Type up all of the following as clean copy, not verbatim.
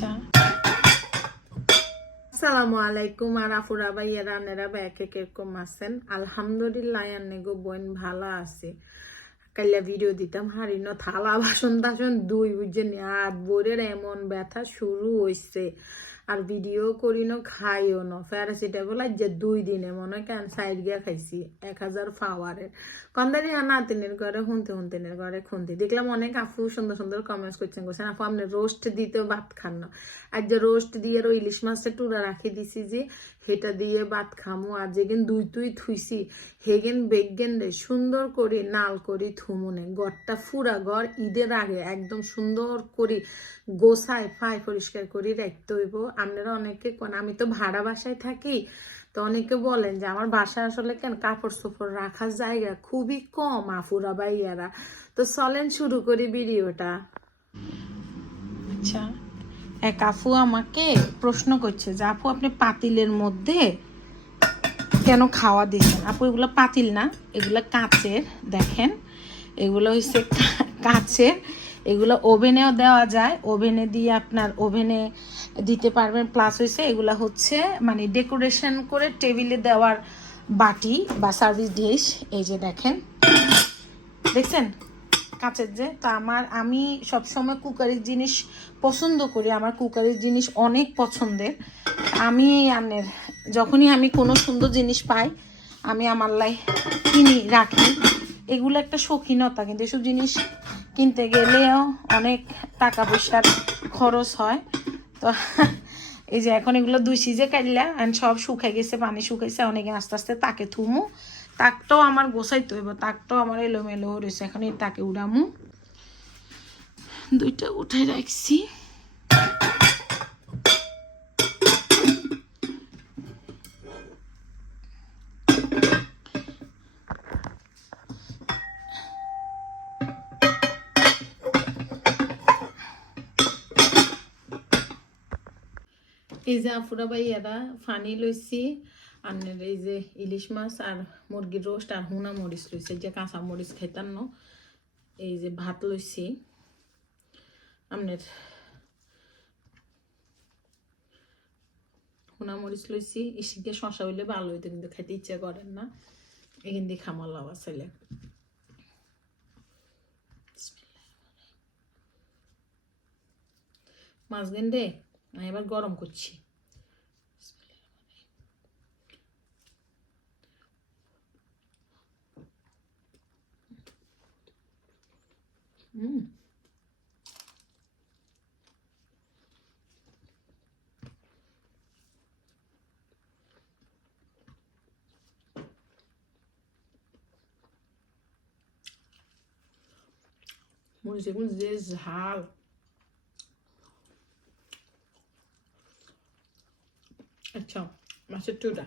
আচ্ছা, আসসালামু আলাইকুম আর আফুরা ভাইয়া নেরা ব্যাকে কিরকম আছেন? আলহামদুলিল্লাহ আন্নেগো বোন ভালো আছে। কাইলা ভিডিও দিতাম হারিন থালা বাসন টাসন দুই বুঝছেন হাত বোরের এমন ব্যথা শুরু হইছে। আর ভিডিও করি না খাইও না প্যারাসিটামল আজ যে 2 দিনে মনে কেন সাইড গিয়া খাইছি 1000 পাওয়ারের কন্দারি নাতিনের ঘরে হুনতিনের ঘরে খুন্তি দেখলাম অনেক আপু সুন্দর সুন্দর কমেন্টস করছেন আপু আপনি রোস্ট দিতে ভাত খান না। আজ যে রোস্ট দিয়ে ইলিশ মাছটা টুরা রাখি দিছি যে সেটা দিয়ে ভাত খামু আর যেগেন দুই তুই থুইছি হেগেন বেগেন রে সুন্দর করে নাল করি থুমুনে ঘরটা ফুরা ঘর ঈদের আগে একদম সুন্দর করে গোছায় ফাই পরিষ্কার করি রাখতে হইব। আপনারা অনেকে কোন আমি তো ভাড়া বাসায় থাকি, তো অনেকে বলেন যে আমার বাসা আসলে কেন কাপড় চোপড় রাখার জায়গা খুবই কম আফুরা ভাইয়ারা। তো চলেন শুরু করি ভিডিওটা। আচ্ছা, এক আপু আমাকে প্রশ্ন করছে যে আপু আপনি পাতিলের মধ্যে কেন খাওয়া দিচ্ছেন? আপু এগুলো পাতিল না, এগুলো কাচের। দেখেন এগুলো হচ্ছে কাচের, এগুলো ওভেনেও দেওয়া যায়, ওভেনে দিয়ে আপনার ওভেনে দিতে পারবেন। প্লাস হয়েছে এগুলো হচ্ছে মানে ডেকোরেশন করে টেবিলে দেওয়ার বাটি বা সার্ভিস ডিশ। এই যে দেখেন, দেখছেন কাঁচের যে। তা আমি সবসময় কুকারের জিনিস পছন্দ করি, আমার কুকারের জিনিস অনেক পছন্দের। আমি আনের যখনই আমি কোনো সুন্দর জিনিস পাই আমি আমার লাই কিনি রাখি। এগুলো একটা শৌখিনতা, কিন্তু এসব জিনিস কিনতে গেলেও অনেক টাকা পয়সার খরচ হয়। তো এই যে এখন এগুলো দুই সিজে কাটলা অ্যান্ড সব শুকাই গেছে, পানি শুকাইছে অনেকে, আস্তে আস্তে তাকে থুমু। তাকটাও আমার গোছাইতে হইব, তাকটাও আমার এলোমেলো রয়েছে, এখন এই তাকে উড়ামু। দুইটা উঠাই রাখছি। এই যে আফুরা ভাইয়ারা ফানি লইছি, আর এই যে ইলিশ মাছ আর মুরগির রোস্ট আর হুনা মরিচ লইছে, যে কাঁচা মরিচ খাইতাম না। এই যে ভাত লইছি আপনার হুনা মরিচ লইছি। ইসিকে শশা হইলে ভালো হইতো, কিন্তু খাইতে ইচ্ছা করেন না, এখান দিয়ে খামাল্লা বাসাইলে। মাছ গেন্ডে আমি এবার গরম করছি। মরিচের যে ঝাল, আচ্ছা মাছের টুটা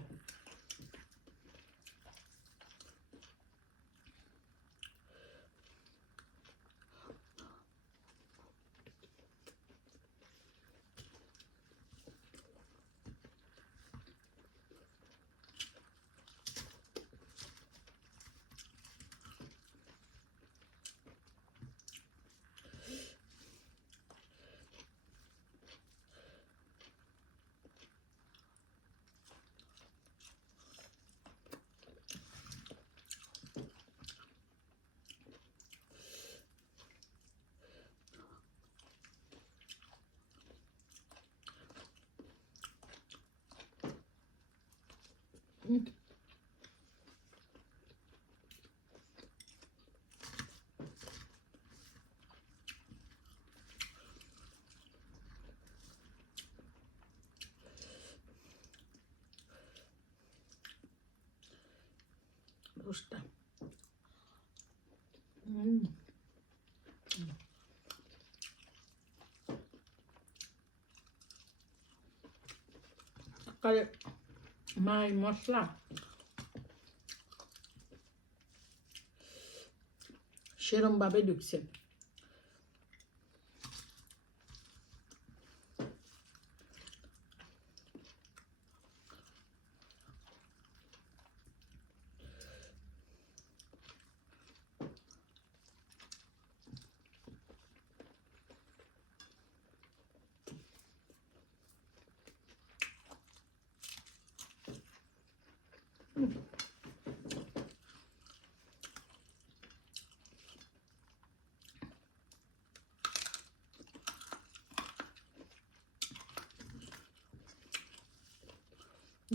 রোস্টটা। মাই মশলা সেরম ভাবে ঢুকছে।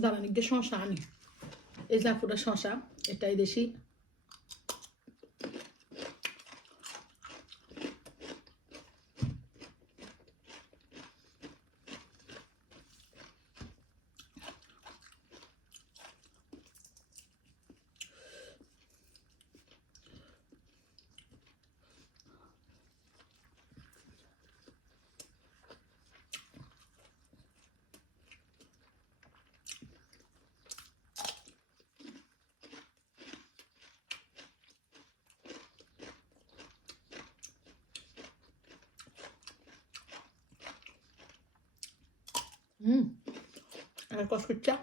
দাঁড়ান গিয়ে শশা আনি। এই জাফুরা শশা, এটাই দেশি। আর কসকচ্চা।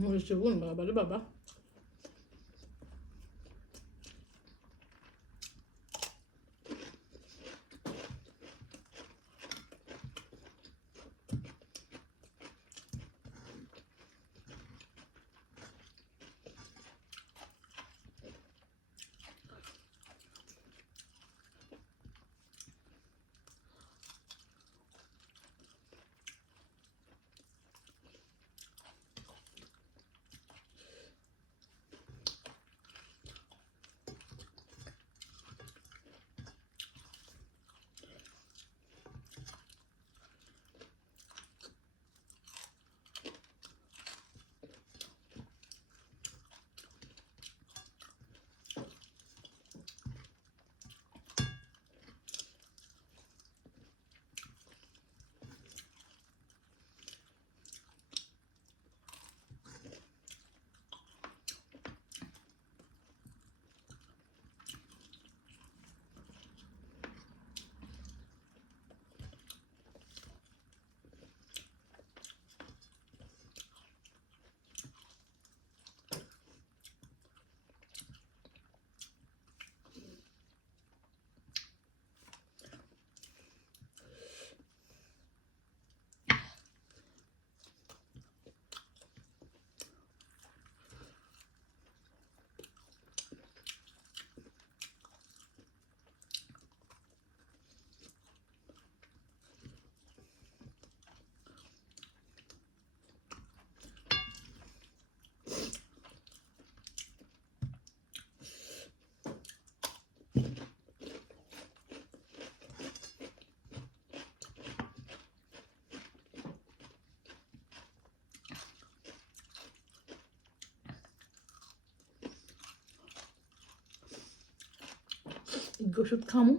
মরিচ গুণ বাবা রে বাবা। ওষুধ খামু।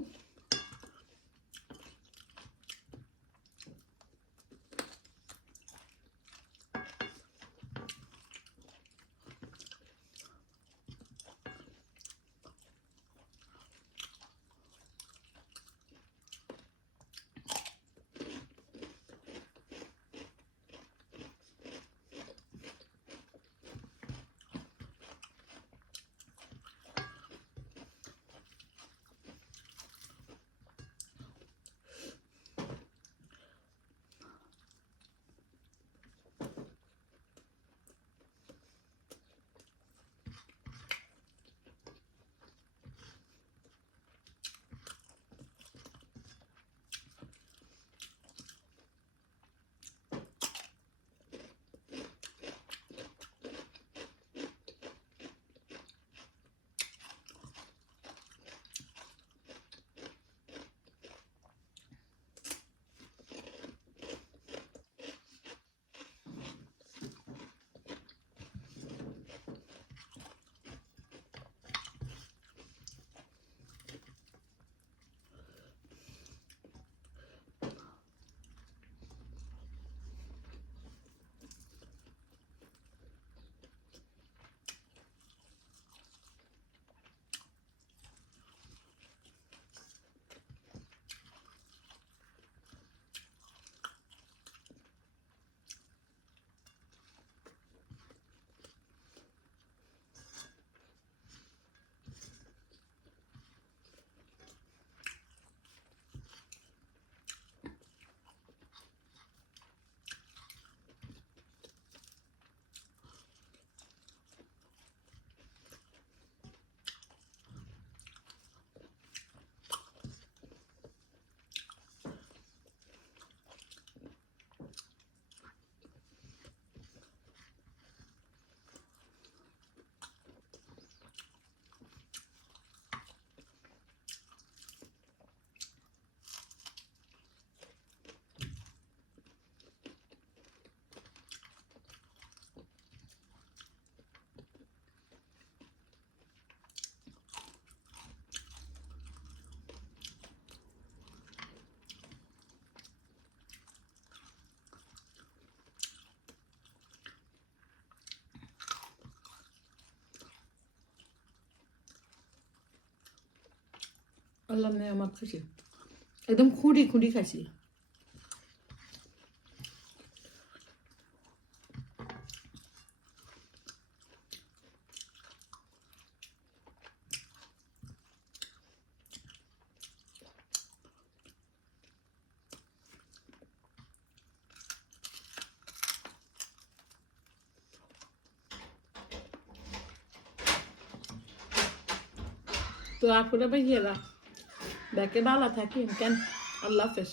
আল্লাহ নেয়ামত খাইছি একদম খুঁড়ি খুঁড়ি খাইছি তো আপুরা ভাইয়েরা দেখে ভালো থাকি কেন আল্লাহ হাফেজ